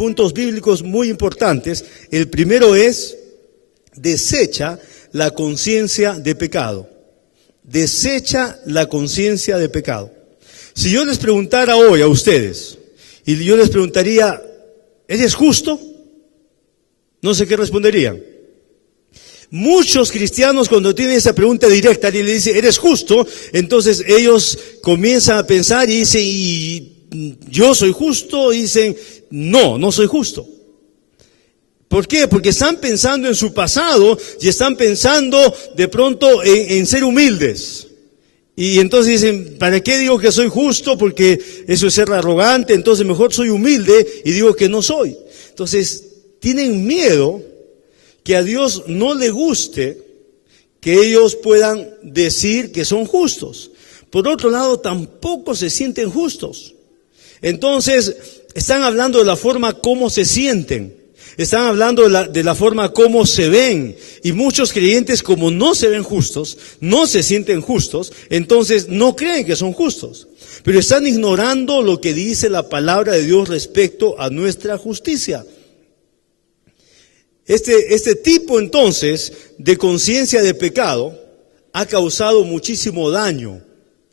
puntos bíblicos muy importantes. El primero es: desecha la conciencia de pecado. Desecha la conciencia de pecado. Si yo les preguntara hoy a ustedes, y yo les preguntaría, ¿eres justo? No sé qué responderían. Muchos cristianos, cuando tienen esa pregunta directa y le dicen, ¿eres justo? Entonces ellos comienzan a pensar y dicen, ¿y yo soy justo? Y dicen, no soy justo. ¿Por qué? Porque están pensando en su pasado y están pensando de pronto en ser humildes. Y entonces dicen, ¿para qué digo que soy justo? Porque eso es ser arrogante, entonces mejor soy humilde y digo que no soy. Entonces tienen miedo que a Dios no le guste que ellos puedan decir que son justos. Por otro lado, tampoco se sienten justos. Entonces, están hablando de la forma como se sienten. Están hablando de la forma como se ven. Y muchos creyentes, como no se ven justos, no se sienten justos, entonces no creen que son justos. Pero están ignorando lo que dice la palabra de Dios respecto a nuestra justicia. Este tipo entonces de conciencia de pecado ha causado muchísimo daño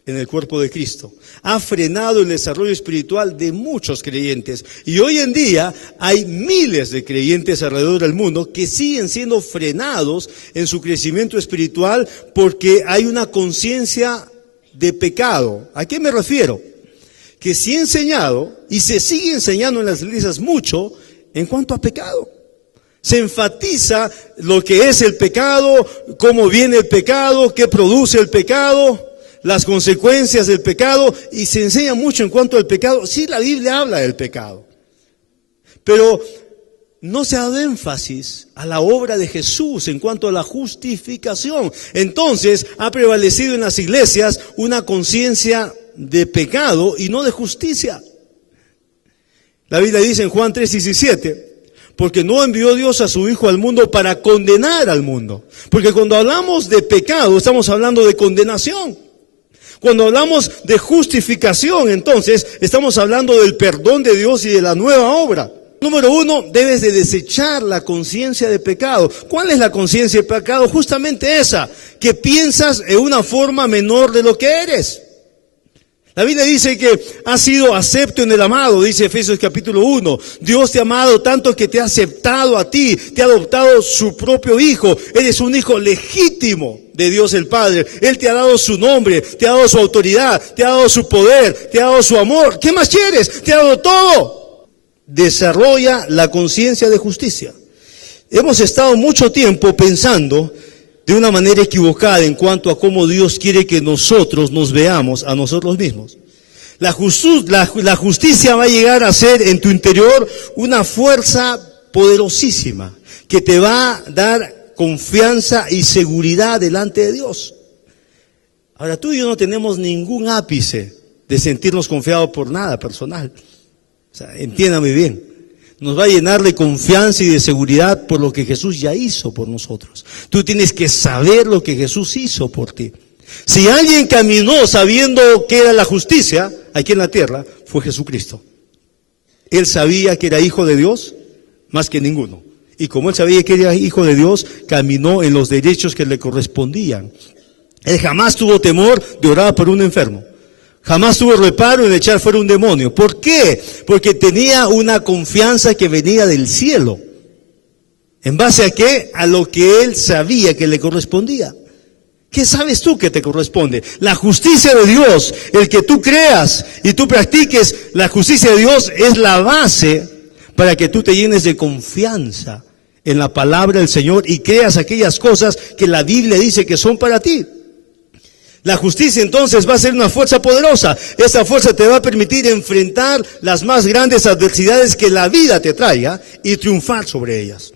en el cuerpo de Cristo. Ha frenado el desarrollo espiritual de muchos creyentes. Y hoy en día hay miles de creyentes alrededor del mundo que siguen siendo frenados en su crecimiento espiritual porque hay una conciencia de pecado. ¿A qué me refiero? Que se ha enseñado y se sigue enseñando en las iglesias mucho en cuanto a pecado. Se enfatiza lo que es el pecado, cómo viene el pecado, qué produce el pecado, las consecuencias del pecado, y se enseña mucho en cuanto al pecado. Sí, la Biblia habla del pecado, pero no se ha dado énfasis a la obra de Jesús en cuanto a la justificación. Entonces ha prevalecido en las iglesias una conciencia de pecado y no de justicia. La Biblia dice en Juan 3:17, porque no envió Dios a su Hijo al mundo para condenar al mundo. Porque cuando hablamos de pecado, estamos hablando de condenación. Cuando hablamos de justificación, entonces, estamos hablando del perdón de Dios y de la nueva obra. Número 1, debes de desechar la conciencia de pecado. ¿Cuál es la conciencia de pecado? Justamente esa, que piensas en una forma menor de lo que eres. La Biblia dice que has sido acepto en el amado, dice Efesios capítulo 1. Dios te ha amado tanto que te ha aceptado a ti, te ha adoptado su propio hijo. Eres un hijo legítimo de Dios el Padre. Él te ha dado su nombre, te ha dado su autoridad, te ha dado su poder, te ha dado su amor. ¿Qué más quieres? Te ha dado todo. Desarrolla la conciencia de justicia. Hemos estado mucho tiempo pensando de una manera equivocada en cuanto a cómo Dios quiere que nosotros nos veamos a nosotros mismos. La justicia va a llegar a ser en tu interior una fuerza poderosísima que te va a dar confianza y seguridad delante de Dios. Ahora, tú y yo no tenemos ningún ápice de sentirnos confiados por nada personal. O sea, entiéndame bien. Nos va a llenar de confianza y de seguridad por lo que Jesús ya hizo por nosotros. Tú tienes que saber lo que Jesús hizo por ti. Si alguien caminó sabiendo qué era la justicia aquí en la tierra, fue Jesucristo. Él sabía que era hijo de Dios más que ninguno. Y como él sabía que era hijo de Dios, caminó en los derechos que le correspondían. Él jamás tuvo temor de orar por un enfermo. Jamás tuvo reparo en echar fuera un demonio. ¿Por qué? Porque tenía una confianza que venía del cielo. ¿En base a qué? A lo que él sabía que le correspondía. ¿Qué sabes tú que te corresponde? La justicia de Dios, el que tú creas y tú practiques la justicia de Dios es la base para que tú te llenes de confianza en la palabra del Señor y creas aquellas cosas que la Biblia dice que son para ti. La justicia entonces va a ser una fuerza poderosa. Esa fuerza te va a permitir enfrentar las más grandes adversidades que la vida te traiga y triunfar sobre ellas.